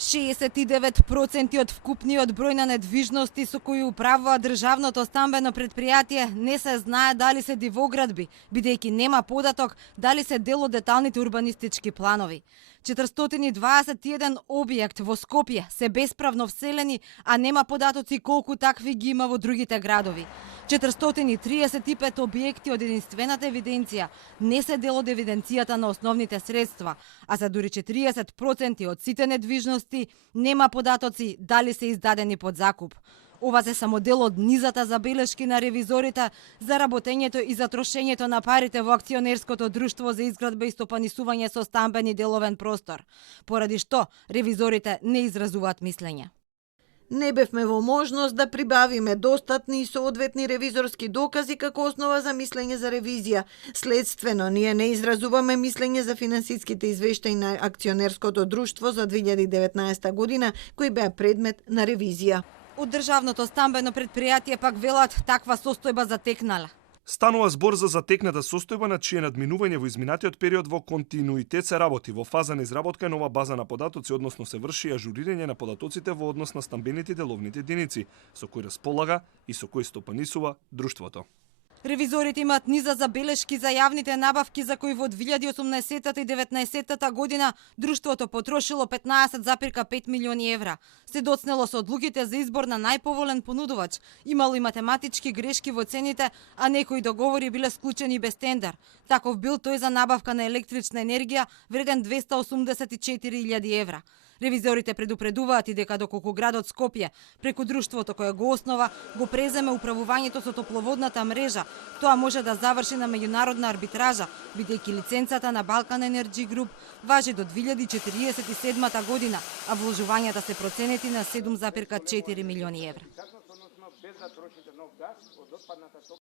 69% од вкупниот број на недвижности со кои управува државното стамбено предпријатие не се знае дали се дивоградби, бидејќи нема податок дали се дел од деталните урбанистички планови. 421 објект во Скопје се бесправно вселени, а нема податоци колку такви ги има во другите градови. 435 објекти од единствената евиденција не се дел од евиденцијата на основните средства, а за дури 40% од сите недвижности нема податоци дали се издадени под закуп. Ова се само дел од низата забелешки на ревизорите за работењето и за трошењето на парите во акционерското друштво за изградба и стопанисување со стамбени деловен простор, поради што ревизорите не изразуваат мислење. Не бевме во можност да прибавиме достатни и соодветни ревизорски докази како основа за мислење за ревизија. Следствено, ние не изразуваме мислење за финансиските извештаи на акционерското друштво за 2019 година, кои беа предмет на ревизија. Од државното стамбено предпријатие пак велат таква состојба затекнала. Станува збор за затекната состојба на чие надминување во изминатиот период во континуитет се работи. Во фаза на изработка е нова база на податоци, односно се врши ажурирање на податоците во однос на стамбените деловните единици, со кои располага и со кои стопанисува друштвото. Ревизорите имаат низа забелешки за јавните набавки за кои во 2018 и 2019 година друштвото потрошило 15,5 милиони евра. Се доцнело со одлуките за избор на најповолен понудувач. Имало и математички грешки во цените, а некои договори биле склучени без тендер. Таков бил тој за набавка на електрична енергија вреден 284.000 евра. Ревизорите предупредуваат и дека доколку градот Скопје преку друштвото кое го основа го преземе управувањето со топловодната мрежа, тоа може да заврши на меѓународна арбитража, бидејќи лиценцата на Балкан Енерджи Груп важи до 2047 година, а вложувањата се проценети на 7,4 милиони евра.